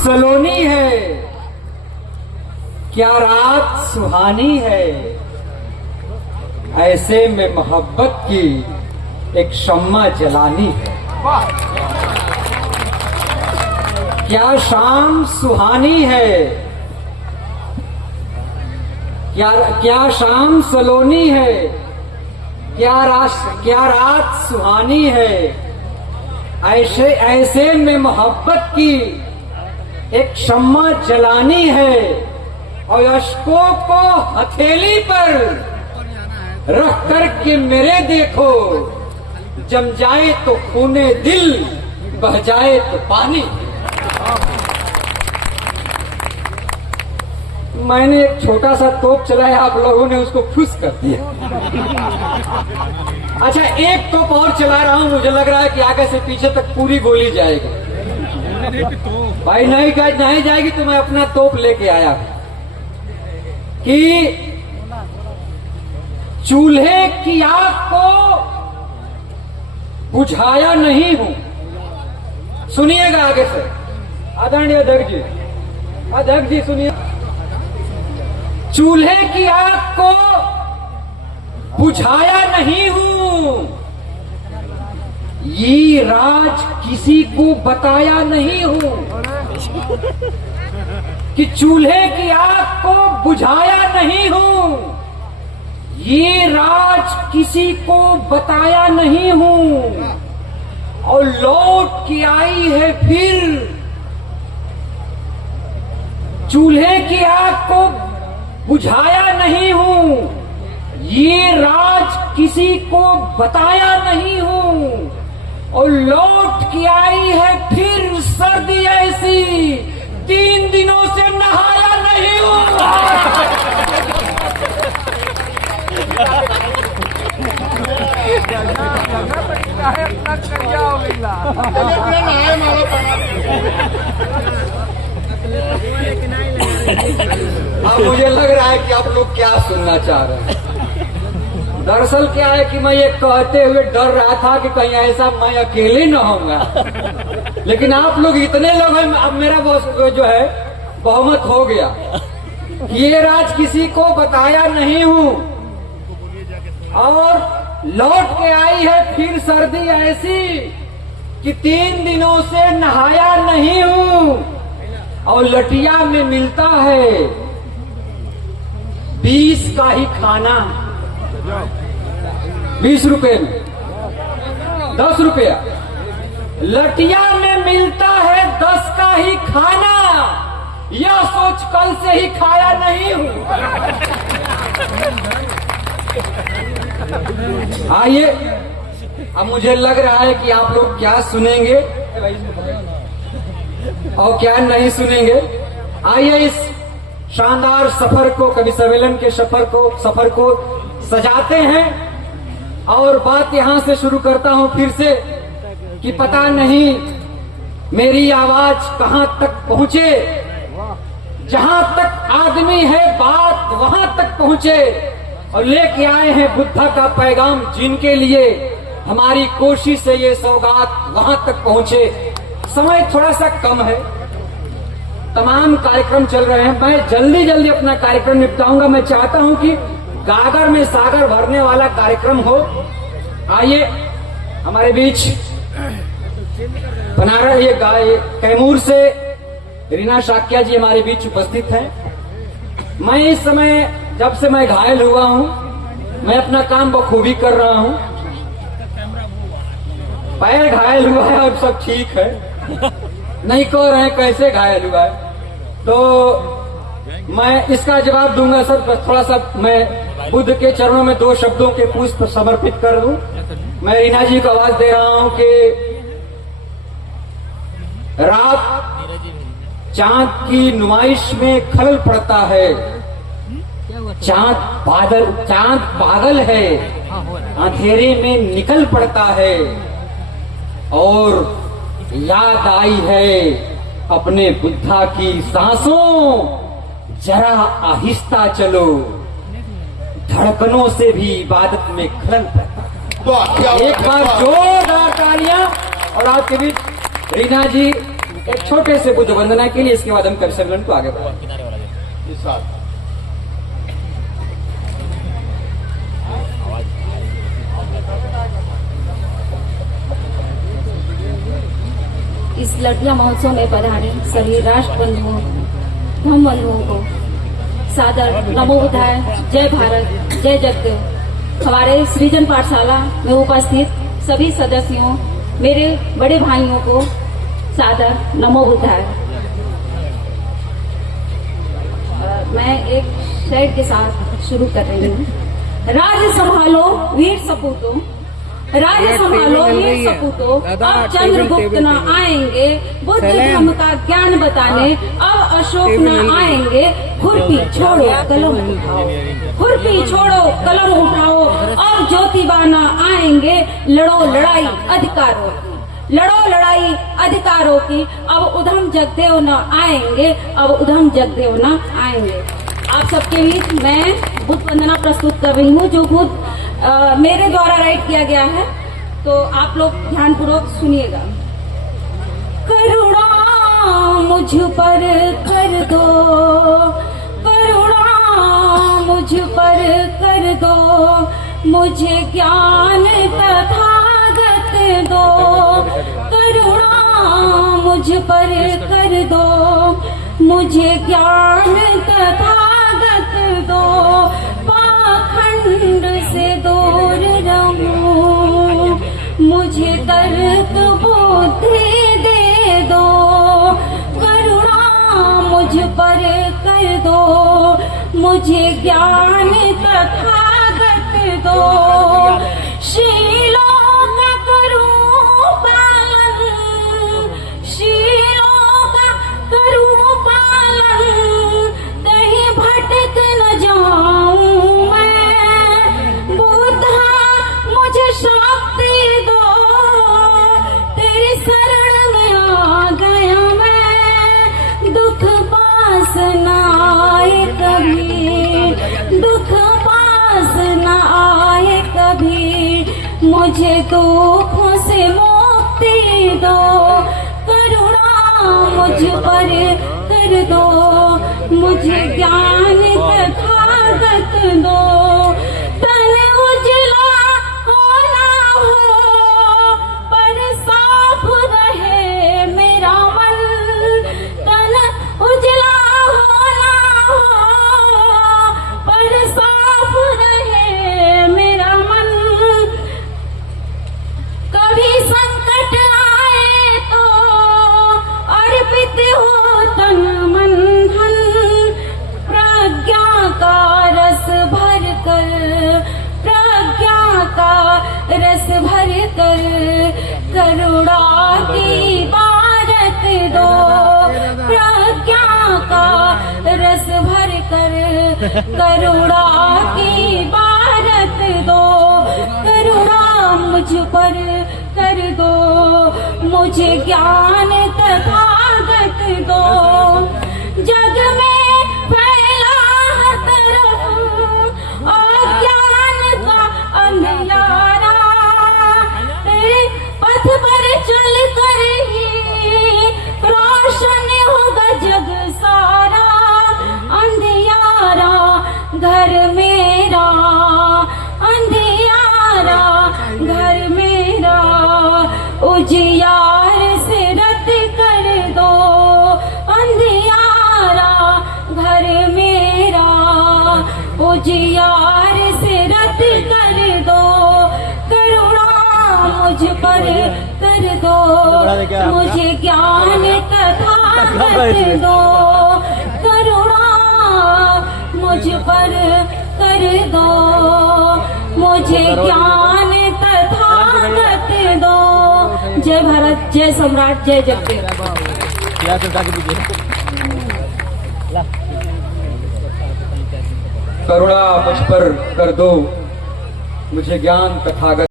सलोनी है, क्या रात सुहानी है, ऐसे में मोहब्बत की एक शम्मा जलानी है। क्या शाम सुहानी है, क्या शाम सलोनी है, क्या रात सुहानी है, ऐसे में मोहब्बत की एक शम्मा जलानी है। और अश्कों को हथेली पर रख कर के मेरे देखो, जम जाए तो खूने दिल, बह जाए तो पानी। मैंने एक छोटा सा तोप चलाया, आप लोगों ने उसको खुश कर दिया। अच्छा, एक तोप और चला रहा हूं, मुझे लग रहा है कि आगे से पीछे तक पूरी गोली जाएगी। भाई नहीं जाएगी तो मैं अपना तोप लेके आया कि चूल्हे की आग को बुझाया नहीं हूं। सुनिएगा आगे से, आदरणीय अध्यक्ष जी सुनिए। चूल्हे की आग को बुझाया नहीं हूं, ये राज किसी को बताया नहीं हूं कि चूल्हे की आग को बुझाया नहीं हूं, ये राज किसी को बताया नहीं हूं। और लौट के आई है फिर, चूल्हे की आग को बुझाया नहीं हूं, ये राज किसी को बताया नहीं हूं। और लौट के आई है फिर सर्दी ऐसी, 3 दिनों से नहाया नहीं हूं। अब मुझे लग रहा है कि आप लोग क्या सुनना चाह रहे हैं। दरअसल क्या है कि मैं ये कहते हुए डर रहा था कि कहीं ऐसा मैं अकेले न होऊंगा, लेकिन आप लोग इतने लोग हैं, अब मेरा जो है बहुमत हो गया। ये राज किसी को बताया नहीं हूं, और लौट के आई है फिर सर्दी ऐसी कि 3 दिनों से नहाया नहीं हूं। और लटिया में मिलता है 20 का ही खाना, 20 रुपए में 10 रुपया। लटिया में मिलता है 10 का ही खाना, यह सोच कल से ही खाया नहीं हूं। आइए, अब मुझे लग रहा है कि आप लोग क्या सुनेंगे और क्या नहीं सुनेंगे। आइए इस शानदार सफर को, कवि सम्मेलन के सफर को सजाते हैं। और बात यहां से शुरू करता हूं फिर से कि पता नहीं मेरी आवाज कहां तक पहुंचे, जहां तक आदमी है बात वहां तक पहुंचे। और लेके आए हैं बुद्धा का पैगाम, जिनके लिए हमारी कोशिश से ये सौगात वहां तक पहुंचे। समय थोड़ा सा कम है, तमाम कार्यक्रम चल रहे हैं, मैं जल्दी अपना कार्यक्रम निपटाऊंगा। मैं चाहता हूं कि गागर में सागर भरने वाला कार्यक्रम हो। आइए, हमारे बीच बनारस ये कैमूर से रीना शाक्या जी हमारे बीच उपस्थित हैं। मैं इस समय, जब से मैं घायल हुआ हूं, मैं अपना काम बखूबी कर रहा हूं। पैर घायल हुआ है और सब ठीक है, नहीं कह रहे हैं कैसे घायल हुआ है, तो मैं इसका जवाब दूंगा सर। बस थोड़ा सा मैं बुद्ध के चरणों में 2 शब्दों के पुष्प समर्पित कर दूं। मैं रीना जी को आवाज दे रहा हूं कि रात चांद की नुमाइश में खलल पड़ता है, चांद पागल है, अंधेरे में निकल पड़ता है। और याद आई है अपने बुद्धा की सांसों, जरा आहिस्ता चलो, धड़कनों से भी इबादत में खलल पड़ता है। एक बार जोरदार तालियां। और आपके बीच रीना जी एक छोटे से बुद्ध वंदना के लिए, इसके बाद हम कवि सम्मेलन को आगे बढ़ाएंगे। इस लड़कियां महोत्सव में पधारे सभी राष्ट्र बंधुओं, धर्म बंधुओं को सादर नमो बुद्धाय, जय भारत, जय जगदेव। हमारे सृजन पाठशाला में उपस्थित सभी सदस्यों, मेरे बड़े भाइयों को सादर नमो बुद्धाय। मैं एक शेर के साथ शुरू कर रही हूँ। राज्य संभालो वीर सपूतों, राज्य संभालो वीर सपूतों, अब चंद्रगुप्त न आएंगे बुद्ध धर्म का ज्ञान बताने, अब अशोक न आएंगे, खुरपी छोड़ो कलम उठाओ, खुरपी छोड़ो कलम उठाओ, अब ज्योतिबा न आएंगे, लड़ो लड़ाई अधिकारों की, लड़ो लड़ाई अधिकारों की, अब उधम जगदेव न आएंगे, अब उधम जगदेव न आएंगे। आप सबके बीच मैं बुद्ध वंदना प्रस्तुत कर रही हूँ, जो बुद्ध मेरे द्वारा राइट किया गया है, तो आप लोग ध्यानपूर्वक सुनिएगा। करुणा मुझ पर कर दो, करुणा मुझ पर कर दो, मुझे ज्ञान तथागत दो, करुणा मुझ पर कर दो, मुझे ज्ञान तथागत दो, पाखंड से दूर रहूं, मुझे तर्क बुद्धि दे दो, करुणा मुझ पर कर दो, मुझे ज्ञान तथागत दो, शीलों का करूं पालन, शीलों का करूं पालन, कहीं भटक न जाऊं मैं, बुद्धा मुझे शक्ति दो, तेरी शरण में आ गया मैं, दुख पास न आए कभी, दुख पास न आए कभी, मुझे दुखों से मुक्ति दो, करुणा मुझ पर कर दो, मुझे ज्ञान तथागत दो, तन उजला होना हो पर साफ रहे मेरा मन, तन उजला होना हो पर साफ रहे मेरा मन, कभी संकट आए तो अर्पित हो तन मन धन, प्रज्ञा का रस भर कर, प्रज्ञा का रस भर कर, करुणा की बारत दो, प्रज्ञा का रस भर कर, करुणा की बारत दो, करुणा मुझ पर कर दो, मुझे ज्ञान तथागत दो, जग में फैला हर तरफ अज्ञान का अंधियारा, तेरे पथ पर चल कर ही रोशन होगा जग सारा, अंधियारा घर मेरा, अंधियारा घर मेरा, उजियार से रत कर दो, अंधियारा घर मेरा, उजियार से रत कर दो, करुणा मुझ पर कर दो, मुझे ज्ञान तथागत दो, करुणा मुझ पर कर दो, मुझे ज्ञान तथागत दो। जय भारत, जय सम्राट, जय जगदेव। करुणा मुझ पर कर दो, मुझे ज्ञान तथागत